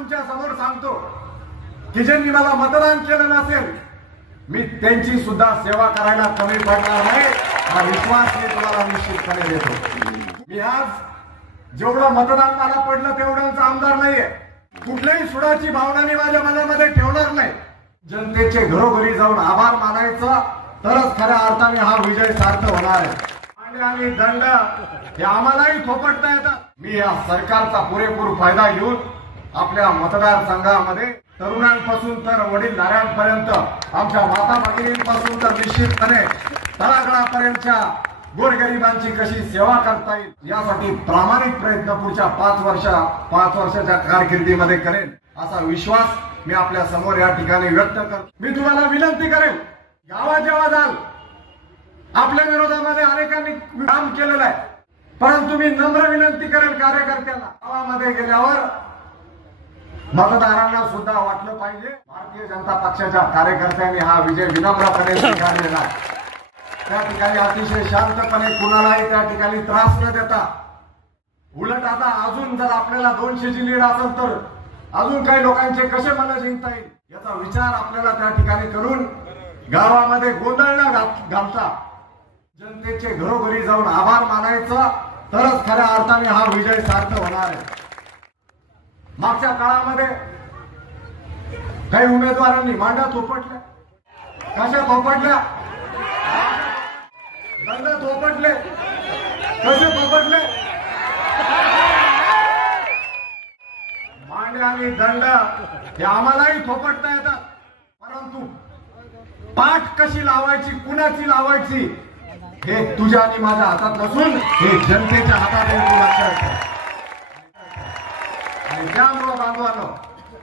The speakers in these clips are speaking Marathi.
तुमच्या समोर सांगतो की ज्यांनी मला मतदान केलं नसेल मी त्यांची सुद्धा सेवा करायला कमी पडणार नाही हा विश्वास मी तुम्हाला निश्चितपणे देतो। मी आज जेवढं मतदान मला पडलं तेवढंच आमदार नाहीये, कुठल्याही सुडाची भावना मी माझ्या मनामध्ये ठेवणार नाही। जनतेचे घरोघरी जाऊन आभार मानायचं तरच खऱ्या अर्थाने हा विजय सार्थ होणार आहे। आणि दंड हे आम्हालाही थोपटता येतात। मी या सरकारचा पुरेपूर फायदा घेऊन आपल्या मतदारसंघामध्ये तरुणांपासून तर वडीलधाऱ्यांपर्यंत आमच्या माता भगिनींपासून तर निश्चितपणे तळागाळापर्यंतच्या गोरगरिबांची कशी सेवा करता येईल यासाठी प्रामाणिक प्रयत्न पुढच्या 5 वर्षाच्या कारकिर्दीमध्ये करेन असा विश्वास मी आपल्या समोर या ठिकाणी व्यक्त करतो। मी तुम्हाला विनंती करेन, गावात जेव्हा जाल आपल्या विरोधामध्ये अनेकांनी काम केलेलं आहे, परंतु मी नम्र विनंती करेन कार्यकर्त्यांना गावामध्ये गेल्यावर मतदारांना सुद्धा वाटलं पाहिजे भारतीय जनता पक्षाच्या कार्यकर्त्यांनी हा विजय विनम्रपणे स्वीकारलेला आहे। त्या ठिकाणी अतिशय शांतपणे कुणालाही त्या ठिकाणी त्रास न देता उलट आता अजून जर आपल्याला 200ची लीड असेल तर अजून काही लोकांचे कसे मन जिंकता येईल याचा विचार आपल्याला त्या ठिकाणी करून गावामध्ये गोंधळ न घालता जनतेचे घरोघरी जाऊन आभार मानायचं तरच खऱ्या अर्थाने हा विजय सार्थ होणार आहे। मागच्या काळामध्ये काही उमेदवारांनी मांडा थोपटल्या, कशा थोपटल्या, दंड थोपटले, कसे थोपटले, मांडे आणि दंड हे आम्हालाही थोपटता येतात, परंतु पाठ कशी लावायची कुणाची लावायची हे तुझ्या आणि माझ्या हातात नसून हे जनतेच्या हातात आहे, तू लक्षात ठेव। आणि त्यामुळे बांधवांनो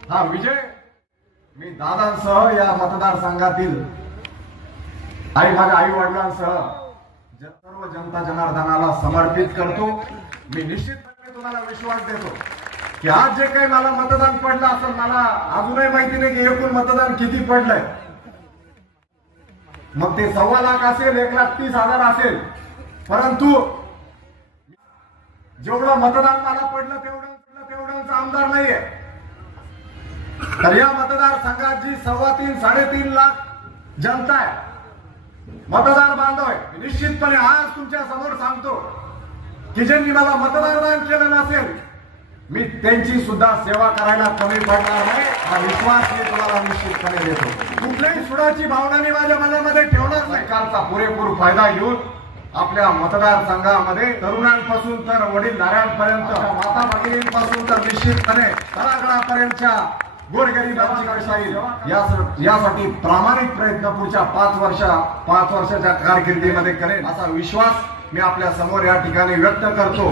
हा विजय मी दादांसह या मतदारसंघातील माझ्या आई वडिलांसह सर्व जनता जनार्दनाला समर्पित करतो। मी निश्चितपणे तुम्हाला विश्वास देतो की आज जे काही मला मतदान पडलं असेल, मला अजूनही माहिती नाही की एकूण मतदान किती पडलंय, मग ते 1.25 लाख असेल 1,30,000 असेल, परंतु जेवढं मतदान मला पडलं तेवढंच आमदार नाहीये। तर या मतदारसंघात जी 3.5-3.5 लाख जनता आहे, मतदार बांधव आहे, निश्चितपणे आज तुमच्या समोर सांगतो की ज्यांनी मला मतदान केलं नसेल मी त्यांची सुद्धा सेवा करायला कमी पडणार नाही हा विश्वास मी तुम्हाला निश्चितपणे देतो। कुठल्याही सुडाची भावना मी माझ्या मनामध्ये ठेवणार नाही। सरकारचा पुरेपूर फायदा घेऊन आपल्या मतदारसंघामध्ये तरुणांपासून तर वडीलधाऱ्यांपर्यंत माता भगिनींपासून तर निश्चितपणे तळागाळापर्यंतच्या गोरगरिबांची कशा येईल यासाठी प्रामाणिक प्रयत्न पुढच्या 5 वर्षाच्या कारकिर्दीमध्ये करेन असा विश्वास मी आपल्या समोर या ठिकाणी व्यक्त करतो।